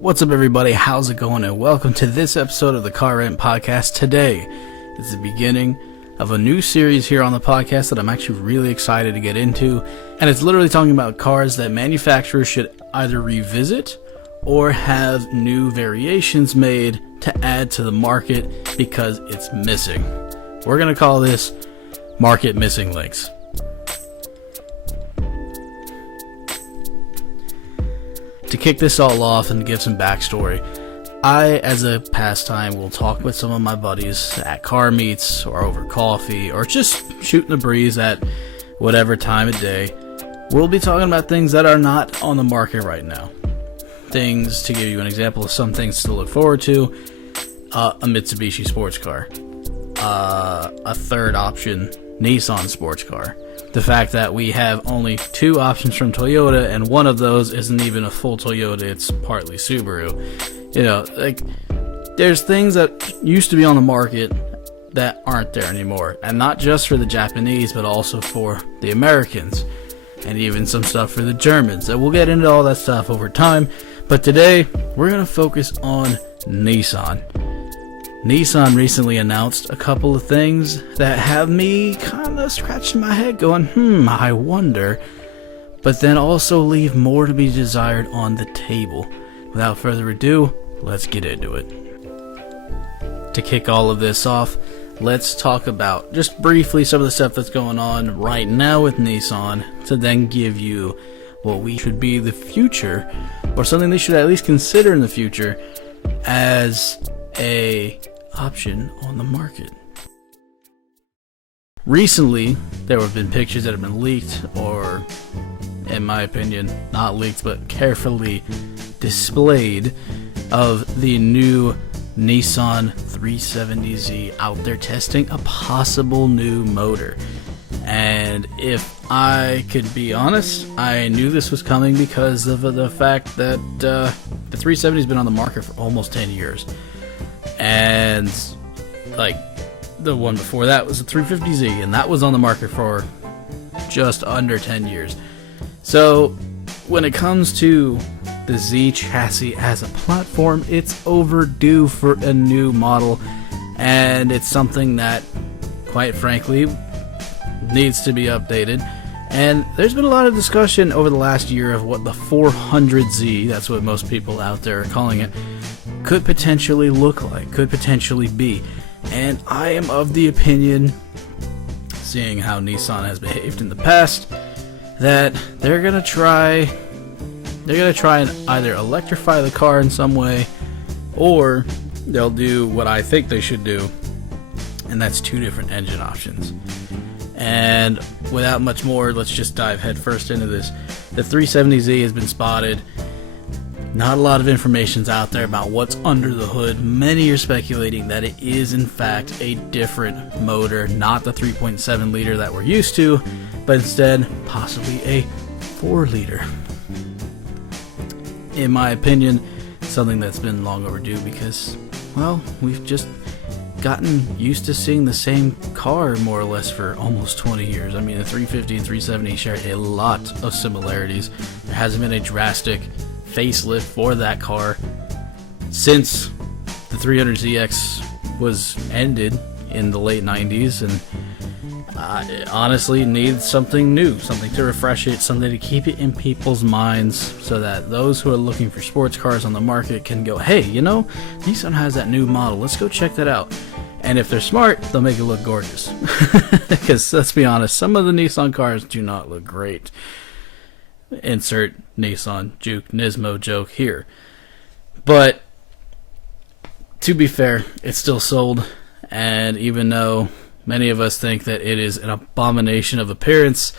What's up, everybody? How's it going? And welcome to this episode of the Car Rant Podcast. Today is the beginning of a new series here on the podcast that I'm actually really excited to get into. And it's literally talking about cars that manufacturers should either revisit or have new variations made to add to the market because it's missing. We're going to call this Market Missing Links. To kick this all off and give some backstory, I, as a pastime, will talk with some of my buddies at car meets or over coffee or just shooting the breeze at whatever time of day. We'll be talking about things that are not on the market right now. Things, to give you an example of some things to look forward to, a Mitsubishi sports car, a third option Nissan sports car. The fact that we have only two options from Toyota, and one of those isn't even a full Toyota, it's partly Subaru. You know, like, there's things that used to be on the market that aren't there anymore. And not just for the Japanese, but also for the Americans. And even some stuff for the Germans. And we'll get into all that stuff over time. But today, we're going to focus on Nissan. Nissan recently announced a couple of things that have me kind of scratching my head going, I wonder. But then also leave more to be desired on the table. Without further ado, let's get into it. To kick all of this off, let's talk about, just briefly, some of the stuff that's going on right now with Nissan, to then give you what we should be the future, or something they should at least consider in the future, as a option on the market. Recently, there have been pictures that have been leaked, or in my opinion, not leaked, but carefully displayed, of the new Nissan 370Z out there testing a possible new motor. And if I could be honest, I knew this was coming because of the fact that the 370's been on the market for almost 10 years. And like the one before that was a 350Z, and that was on the market for just under 10 years. So when it comes to the Z chassis as a platform, it's overdue for a new model, and it's something that, quite frankly, needs to be updated. And there's been a lot of discussion over the last year of what the 400Z, that's what most people out there are calling it, could potentially look like, could potentially be. And I am of the opinion, seeing how Nissan has behaved in the past, that they're gonna try and either electrify the car in some way, or they'll do what I think they should do, and that's two different engine options. And without much more, let's just dive headfirst into this. The 370Z has been spotted. Not a lot of information's out there about what's under the hood. Many are speculating that it is in fact a different motor, not the 3.7 liter that we're used to, but instead possibly a 4 liter. In my opinion, something that's been long overdue because, well, we've just gotten used to seeing the same car more or less for almost 20 years. I mean, the 350 and 370 share a lot of similarities. There hasn't been a drastic facelift for that car since the 300ZX was ended in the late 90s, and it honestly needs something new, something to refresh it, something to keep it in people's minds, so that those who are looking for sports cars on the market can go, hey, you know, Nissan has that new model, let's go check that out. And if they're smart, they'll make it look gorgeous. Because let's be honest, some of the Nissan cars do not look great. Insert Nissan Juke Nismo joke here. But to be fair, it's still sold, and even though many of us think that it is an abomination of appearance,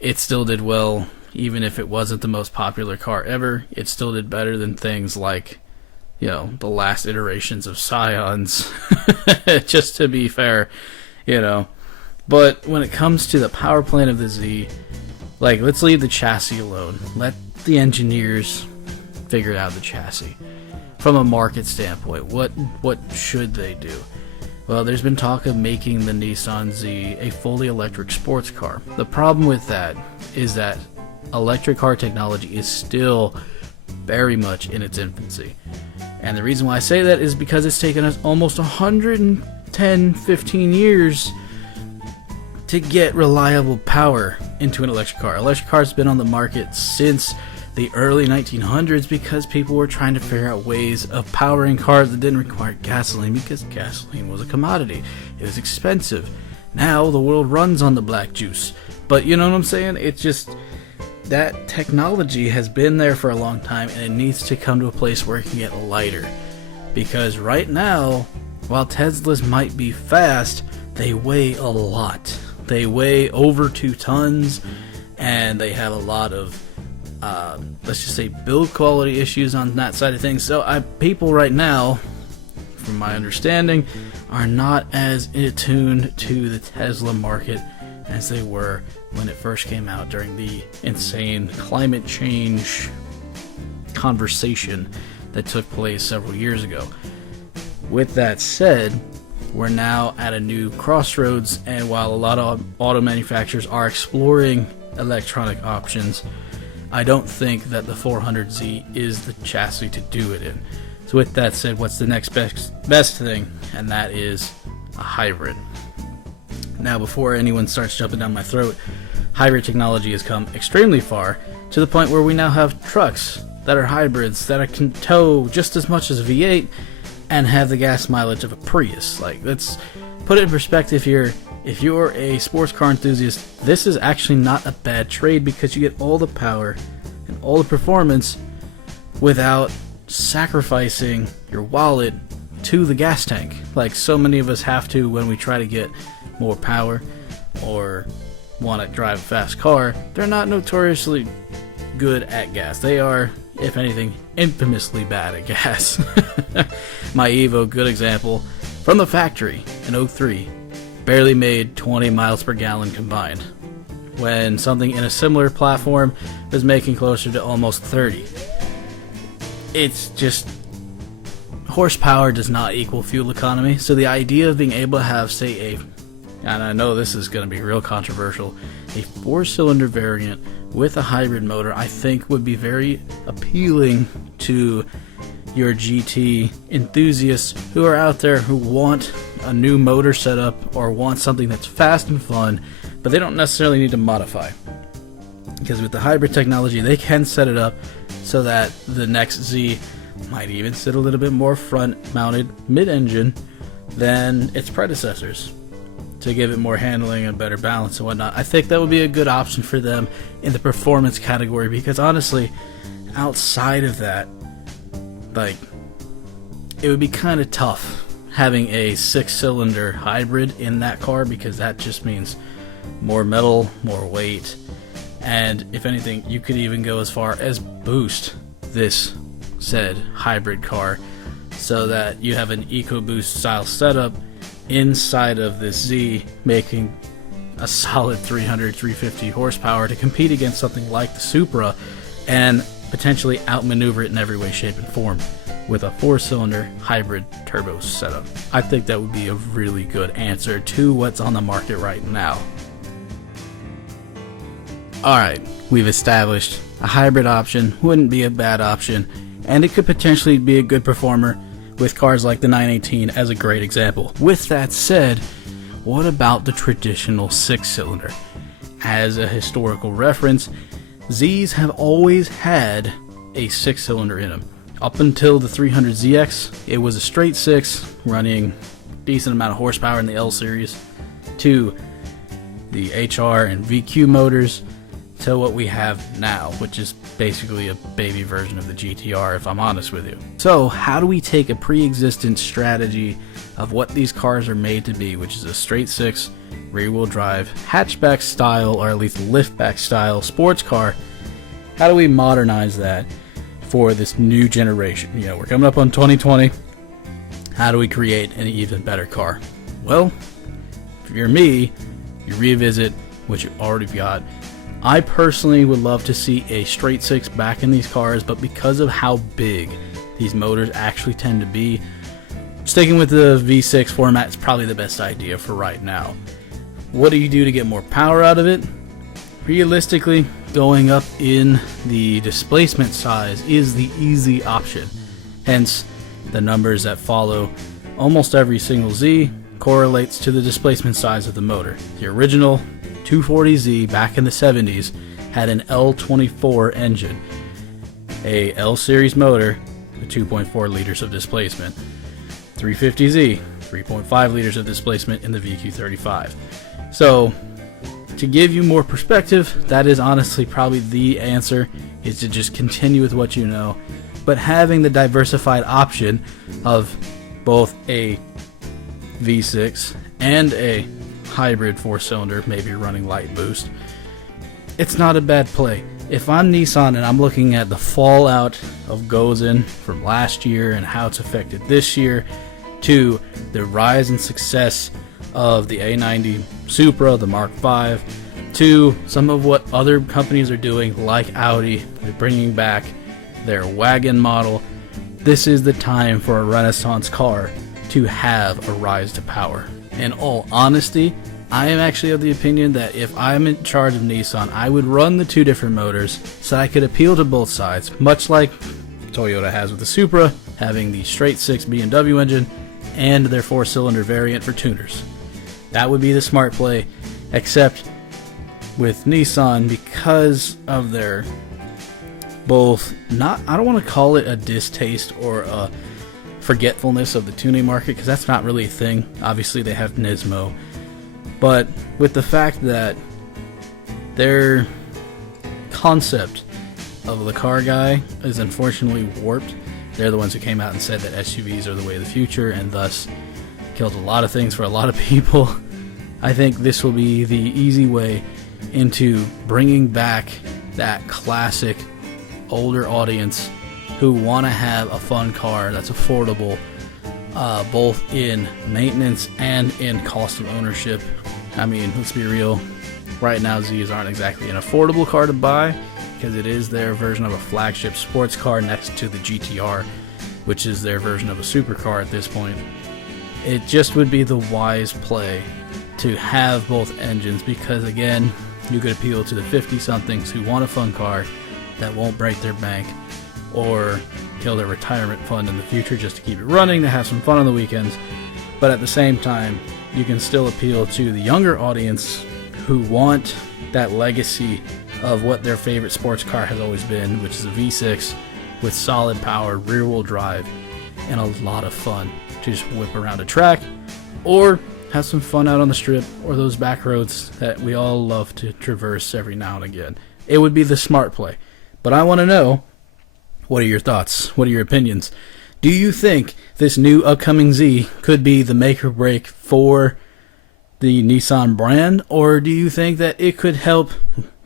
it still did well. Even if it wasn't the most popular car ever, it still did better than things like, you know, the last iterations of Scions. Just to be fair, you know. But when it comes to the power plant of the Z, like, let's leave the chassis alone. Let the engineers figure out the chassis. From a market standpoint, what should they do? Well, there's been talk of making the Nissan Z a fully electric sports car. The problem with that is that electric car technology is still very much in its infancy. And the reason why I say that is because it's taken us almost 110, 15 years to get reliable power into an electric car. Electric cars have been on the market since the early 1900s because people were trying to figure out ways of powering cars that didn't require gasoline, because gasoline was a commodity. It was expensive. Now the world runs on the black juice. But you know what I'm saying? It's just that technology has been there for a long time, and it needs to come to a place where it can get lighter. Because right now, while Teslas might be fast, they weigh a lot. They weigh over 2 tons, and they have a lot of, let's just say, build quality issues on that side of things. So people right now, from my understanding, are not as attuned to the Tesla market as they were when it first came out during the insane climate change conversation that took place several years ago. With that said, we're now at a new crossroads, and while a lot of auto manufacturers are exploring electronic options, I don't think that the 400Z is the chassis to do it in. So with that said, what's the next best thing? And that is a hybrid. Now, before anyone starts jumping down my throat, hybrid technology has come extremely far, to the point where we now have trucks that are hybrids that can tow just as much as a V8 and have the gas mileage of a Prius. Like, let's put it in perspective here. If you're a sports car enthusiast, this is actually not a bad trade, because you get all the power and all the performance without sacrificing your wallet to the gas tank, like so many of us have to when we try to get more power or want to drive a fast car. They're not notoriously good at gas. They are, if anything, infamously bad at gas. My Evo, good example, from the factory in 03, barely made 20 miles per gallon combined, when something in a similar platform was making closer to almost 30. It's just, horsepower does not equal fuel economy. So the idea of being able to have, say, and I know this is going to be real controversial, a 4-cylinder variant with a hybrid motor, I think would be very appealing to your GT enthusiasts who are out there who want a new motor setup or want something that's fast and fun, but they don't necessarily need to modify. Because with the hybrid technology, they can set it up so that the next Z might even sit a little bit more front-mounted mid-engine than its predecessors, to give it more handling and better balance and whatnot. I think that would be a good option for them in the performance category, because honestly, outside of that, like, it would be kind of tough having a 6-cylinder hybrid in that car, because that just means more metal, more weight, and if anything, you could even go as far as boost this said hybrid car so that you have an EcoBoost style setup inside of this Z, making a solid 300-350 horsepower to compete against something like the Supra and potentially outmaneuver it in every way, shape, and form with a 4-cylinder hybrid turbo setup. I think that would be a really good answer to what's on the market right now. Alright, we've established a hybrid option wouldn't be a bad option, and it could potentially be a good performer, with cars like the 918 as a great example. With that said, what about the traditional 6-cylinder? As a historical reference, Zs have always had a 6-cylinder in them. Up until the 300ZX, it was a straight 6, running a decent amount of horsepower in the L series, to the HR and VQ motors, to what we have now, which is basically a baby version of the GTR, if I'm honest with you. So how do we take a pre-existent strategy of what these cars are made to be, which is a straight 6, rear-wheel drive, hatchback style, or at least liftback style sports car? How do we modernize that for this new generation? You know, we're coming up on 2020. How do we create an even better car? Well, if you're me, you revisit what you already got. I personally would love to see a straight 6 back in these cars, but because of how big these motors actually tend to be, sticking with the V6 format is probably the best idea for right now. What do you do to get more power out of it? Realistically, going up in the displacement size is the easy option. Hence, the numbers that follow almost every single Z correlates to the displacement size of the motor. The original 240Z back in the 70s had an L24 engine, a L series motor with 2.4 liters of displacement. 350Z, 3.5 liters of displacement in the VQ35. So, to give you more perspective, that is honestly probably the answer, is to just continue with what you know. But having the diversified option of both a V6 and a hybrid 4-cylinder, maybe running light boost, it's not a bad play. If I'm Nissan and I'm looking at the fallout of Gozen from last year and how it's affected this year, to the rise and success of the A90 Supra, the Mark V, to some of what other companies are doing, like Audi, bringing back their wagon model, this is the time for a Renaissance car to have a rise to power. In all honesty, I am actually of the opinion that if I'm in charge of Nissan, I would run the two different motors so I could appeal to both sides, much like Toyota has with the Supra, having the straight 6 BMW engine and their 4-cylinder variant for tuners. That would be the smart play, except with Nissan, because of their both, I don't want to call it a distaste or a forgetfulness of the tuning market, because that's not really a thing. Obviously they have Nismo, but with the fact that their concept of the car guy is unfortunately warped. They're the ones who came out and said that SUVs are the way of the future, and thus killed a lot of things for a lot of people. I think this will be the easy way into bringing back that classic older audience who want to have a fun car that's affordable, both in maintenance and in cost of ownership. I mean, let's be real, right now Zs aren't exactly an affordable car to buy, because it is their version of a flagship sports car next to the GTR, which is their version of a supercar at this point. It just would be the wise play to have both engines, because again, you could appeal to the 50-somethings who want a fun car that won't break their bank or kill their retirement fund in the future just to keep it running, to have some fun on the weekends. But at the same time, you can still appeal to the younger audience who want that legacy of what their favorite sports car has always been, which is a V6 with solid power, rear-wheel drive, and a lot of fun to just whip around a track or have some fun out on the strip or those back roads that we all love to traverse every now and again. It would be the smart play. But I want to know, what are your thoughts? What are your opinions? Do you think this new upcoming Z could be the make or break for the Nissan brand, or do you think that it could help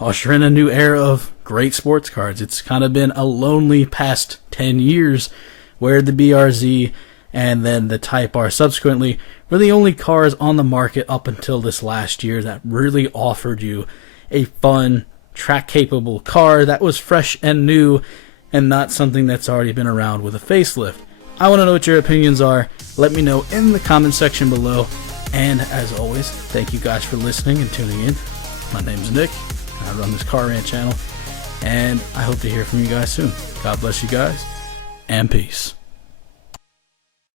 usher in a new era of great sports cars? It's kind of been a lonely past 10 years where the BRZ and then the Type R subsequently were the only cars on the market up until this last year that really offered you a fun, track-capable car that was fresh and new and not something that's already been around with a facelift. I want to know what your opinions are. Let me know in the comment section below. And as always, thank you guys for listening and tuning in. My name's Nick. I run this Car Rant channel, and I hope to hear from you guys soon. God bless you guys, and peace.